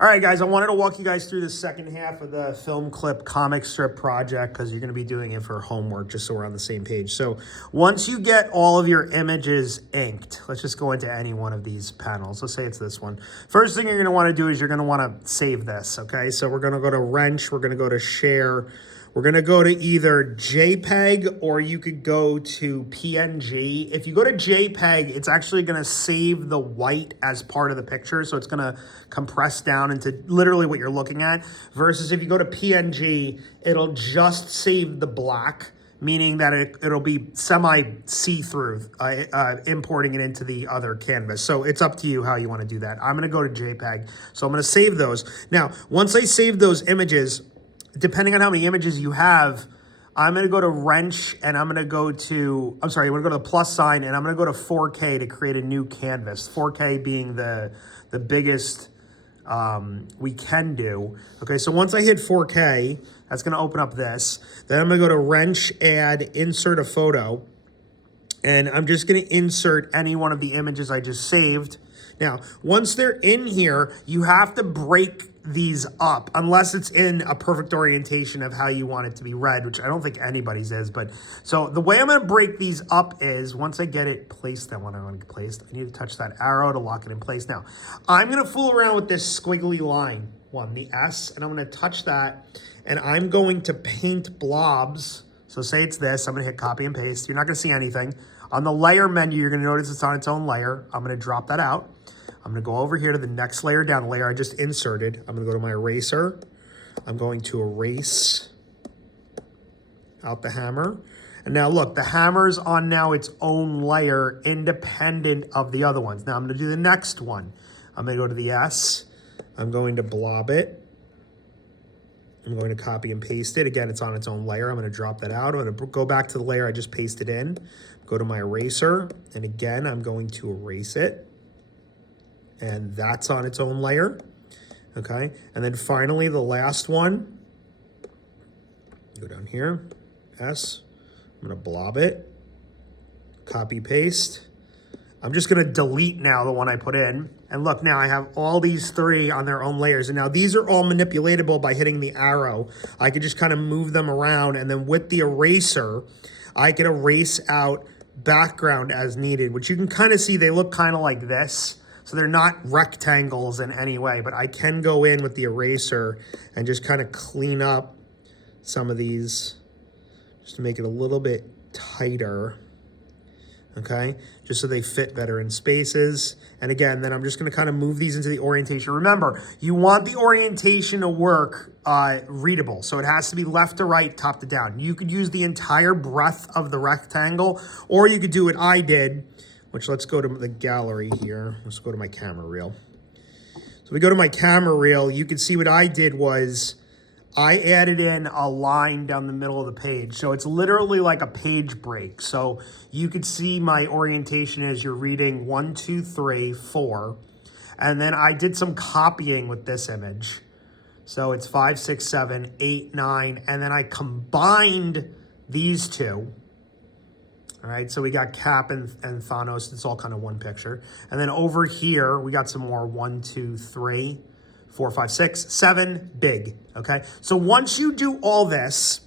All right, guys, I wanted to walk you guys through the second half of the film clip comic strip project because you're going to be doing it for homework, just so we're on the same page. So once you get all of your images inked, let's just go into any one of these panels. Let's say it's this one. First thing you're going to want to do is you're going to want to save this, okay? So we're going to go to Wrench. We're going to go to Share. We're going to go to either JPEG or you could go to PNG. If you go to JPEG, it's actually going to save the white as part of the picture. So it's going to compress down into literally what you're looking at. Versus if you go to PNG, it'll just save the black, meaning that it'll be semi-see-through, importing it into the other canvas. So it's up to you how you want to do that. I'm going to go to JPEG. So I'm going to save those. Now, once I save those images, depending on how many images you have, I'm going to go to Wrench and I'm going to go to, I'm going to go to the plus sign and I'm going to go to 4K to create a new canvas. 4K being the biggest we can do. Okay, so once I hit 4K, that's going to open up this. Then I'm going to go to Wrench, Add, Insert a Photo. And I'm just going to insert any one of the images I just saved. Now, once they're in here, you have to break these up, unless it's in a perfect orientation of how you want it to be read, which I don't think anybody's is. But so the way I'm going to break these up is once I get it placed, that one I want to get placed, I need to touch that arrow to lock it in place. Now, I'm going to fool around with this squiggly line one, the S, and I'm going to touch that, and I'm going to paint blobs. So say it's this, I'm going to hit copy and paste. You're not going to see anything. On the layer menu, you're going to notice it's on its own layer. I'm going to drop that out. I'm going to go over here to the next layer down, the layer I just inserted. I'm going to go to my eraser. I'm going to erase out the hammer. And now look, the hammer's on now its own layer independent of the other ones. Now I'm going to do the next one. I'm going to go to the S. I'm going to blob it. I'm going to copy and paste it. Again, it's on its own layer. I'm going to drop that out. I'm going to go back to the layer I just pasted in. Go to my eraser. And again, I'm going to erase it. And that's on its own layer, okay? And then finally, the last one, go down here, S, I'm gonna blob it, copy, paste. I'm just gonna delete now the one I put in. And look, now I have all these three on their own layers. And now these are all manipulatable by hitting the arrow. I could just kind of move them around, and then with the eraser, I could erase out background as needed, which you can kind of see they look kind of like this. So they're not rectangles in any way, but I can go in with the eraser and just kind of clean up some of these just to make it a little bit tighter, okay? Just so they fit better in spaces. And again, then I'm just gonna kind of move these into the orientation. Remember, you want the orientation to work readable. So it has to be left to right, top to down. You could use the entire breadth of the rectangle, or you could do what I did, which let's go to the gallery here. Let's go to my camera reel. So we go to my camera reel. You can see what I did was I added in a line down the middle of the page. So it's literally like a page break. So you could see my orientation as you're reading 1, 2, 3, 4. And then I did some copying with this image. So it's 5, 6, 7, 8, 9. And then I combined these two. All right, so we got Cap and Thanos. It's all kind of one picture. And then over here, we got some more 1, 2, 3, 4, 5, 6, 7, big, okay? So once you do all this,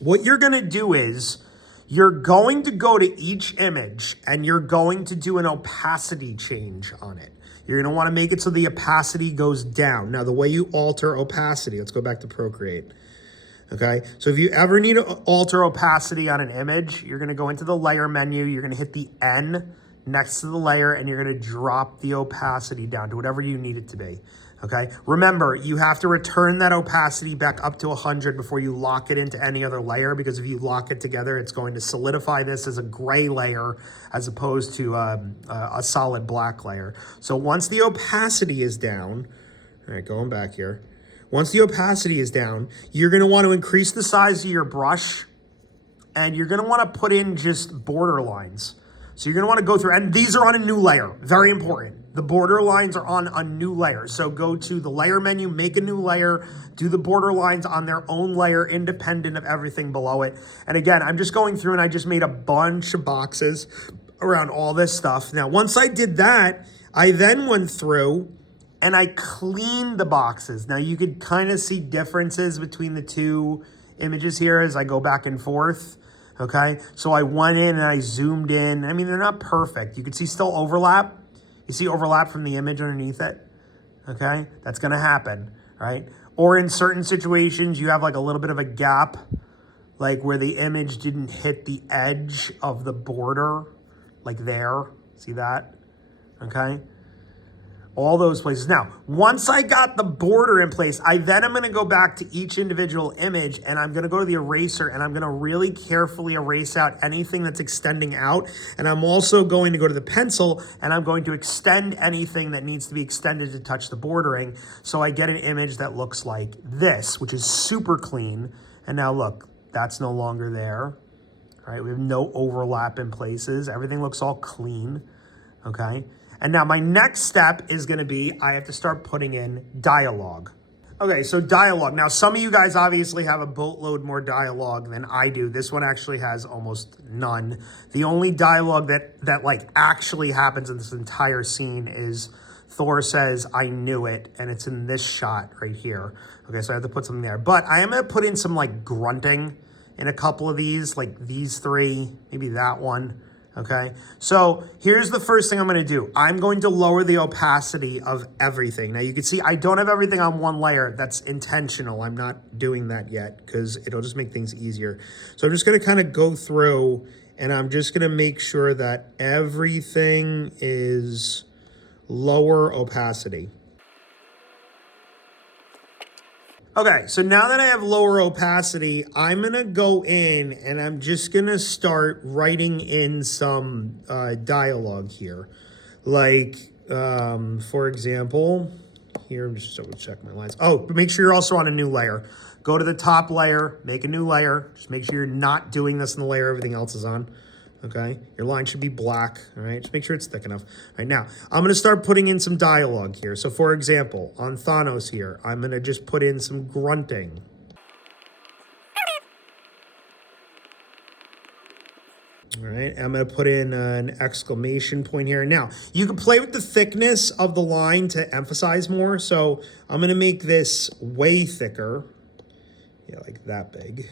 what you're gonna do is you're going to go to each image and you're going to do an opacity change on it. You're gonna wanna make it so the opacity goes down. Now, the way you alter opacity, let's go back to Procreate. Okay, so if you ever need to alter opacity on an image, you're going to go into the layer menu, you're going to hit the N next to the layer, and you're going to drop the opacity down to whatever you need it to be. Okay, remember, you have to return that opacity back up to 100 before you lock it into any other layer, because if you lock it together, it's going to solidify this as a gray layer as opposed to a solid black layer. So once the opacity is down, all right, going back here. Once the opacity is down, you're going to want to increase the size of your brush, and you're going to want to put in just border lines. So you're going to want to go through, and these are on a new layer. Very important. The border lines are on a new layer. So go to the layer menu, make a new layer, do the border lines on their own layer, independent of everything below it. And again, I'm just going through and I just made a bunch of boxes around all this stuff. Now, once I did that, I then went through and I cleaned the boxes. Now you could kind of see differences between the two images here as I go back and forth. Okay, so I went in and I zoomed in. I mean, they're not perfect. You can see still overlap. You see overlap from the image underneath it. Okay, that's gonna happen, right? Or in certain situations, you have like a little bit of a gap, like where the image didn't hit the edge of the border, like there. See that? Okay. All those places. Now, once I got the border in place, then I'm going to go back to each individual image and I'm going to go to the eraser and I'm going to really carefully erase out anything that's extending out. And I'm also going to go to the pencil and I'm going to extend anything that needs to be extended to touch the bordering. So I get an image that looks like this, which is super clean. And now look, that's no longer there. All right, we have no overlap in places. Everything looks all clean. Okay. And now my next step is going to be, I have to start putting in dialogue. Okay, so dialogue. Now, some of you guys obviously have a boatload more dialogue than I do. This one actually has almost none. The only dialogue that like actually happens in this entire scene is Thor says, "I knew it," and it's in this shot right here. Okay, so I have to put something there. But I am going to put in some like grunting in a couple of these, like these three, maybe that one. Okay, so here's the first thing I'm going to do. I'm going to lower the opacity of everything. Now you can see I don't have everything on one layer. That's intentional. I'm not doing that yet because it'll just make things easier. So I'm just going to kind of go through and I'm just going to make sure that everything is lower opacity. Okay, so now that I have lower opacity, I'm going to go in and I'm just going to start writing in some dialogue here. Like, for example, here, I'm just double check my lines. Oh, but make sure you're also on a new layer. Go to the top layer, make a new layer. Just make sure you're not doing this in the layer everything else is on. Okay, your line should be black, all right? Just make sure it's thick enough. All right, now, I'm gonna start putting in some dialogue here. So for example, on Thanos here, I'm gonna just put in some grunting. All right, I'm gonna put in an exclamation point here. Now, you can play with the thickness of the line to emphasize more. So I'm gonna make this way thicker. Yeah, like that big.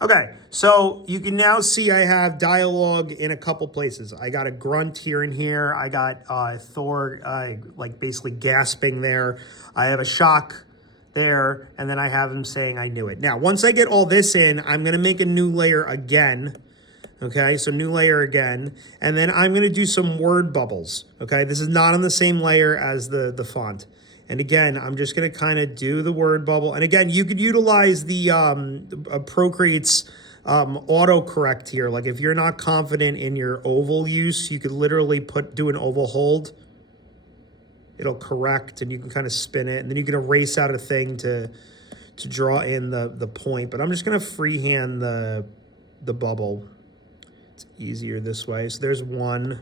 Okay, so you can now see I have dialogue in a couple places. I got a grunt here and here. I got Thor like basically gasping there. I have a shock there, and then I have him saying, "I knew it." Now, once I get all this in, I'm gonna make a new layer again. Okay, so new layer again, and then I'm gonna do some word bubbles. Okay, this is not on the same layer as the font. And again, I'm just going to kind of do the word bubble. And again, you could utilize the Procreate's autocorrect here. Like if you're not confident in your oval use, you could literally do an oval hold. It'll correct and you can kind of spin it. And then you can erase out a thing to draw in the point. But I'm just going to freehand the bubble. It's easier this way. So there's one.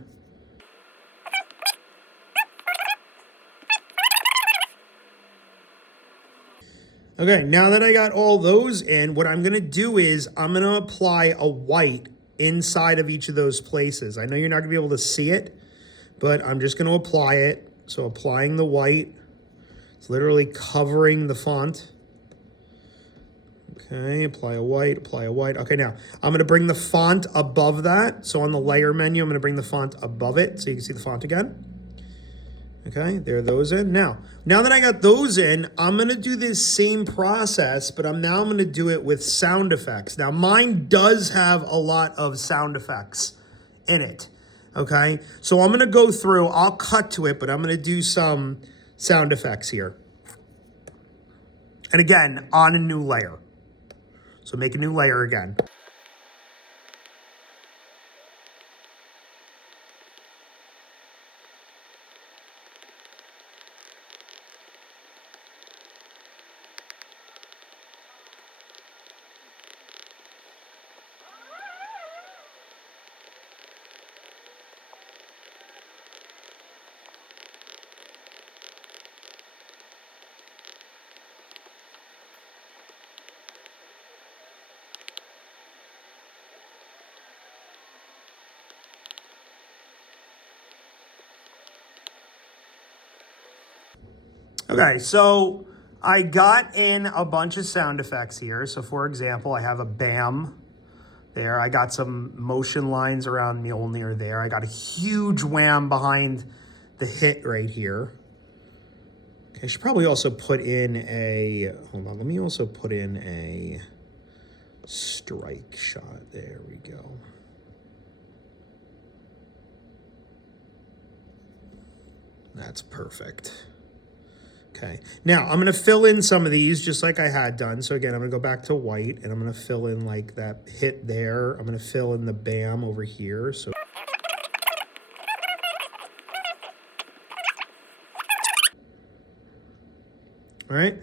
Okay, now that I got all those in, what I'm gonna do is I'm gonna apply a white inside of each of those places. I know you're not gonna be able to see it, but I'm just gonna apply it. So applying the white, it's literally covering the font. Okay, apply a white, apply a white. Okay, now I'm gonna bring the font above that. So on the layer menu, I'm gonna bring the font above it so you can see the font again. Okay, there are those in. Now that I got those in, I'm going to do this same process, but I'm going to do it with sound effects. Now, mine does have a lot of sound effects in it, okay? So I'm going to go through, I'll cut to it, but I'm going to do some sound effects here. And again, on a new layer. So make a new layer again. Okay, so I got in a bunch of sound effects here. So for example, I have a BAM there. I got some motion lines around Mjolnir there. I got a huge wham behind the hit right here. Okay, I should probably also put in a, hold on, let me also put in a strike shot. There we go. That's perfect. Okay, now I'm gonna fill in some of these just like I had done. So again, I'm gonna go back to white and I'm gonna fill in like that hit there. I'm gonna fill in the BAM over here. So all right.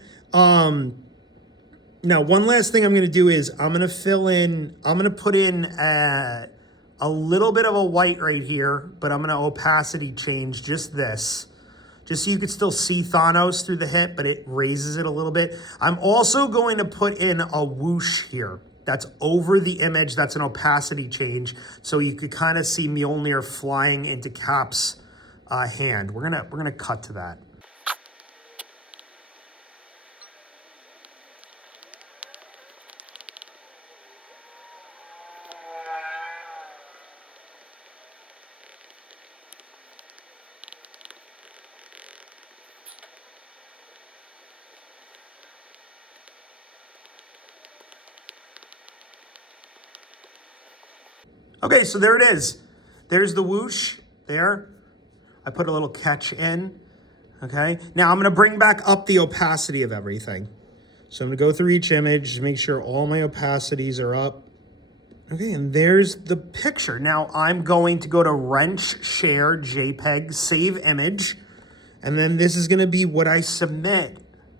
Now one last thing I'm going to do is I'm going to put in a little bit of a white right here, but I'm going to opacity change just this, just so you could still see Thanos through the hit, but it raises it a little bit. I'm also going to put in a whoosh here. That's over the image. That's an opacity change. So you could kind of see Mjolnir flying into Cap's hand. We're gonna cut to that. Okay, so there it is. There's the whoosh there. I put a little catch in, okay? Now I'm gonna bring back up the opacity of everything. So I'm gonna go through each image, make sure all my opacities are up. Okay, and there's the picture. Now I'm going to go to Wrench, Share, JPEG, Save Image, and then this is gonna be what I submit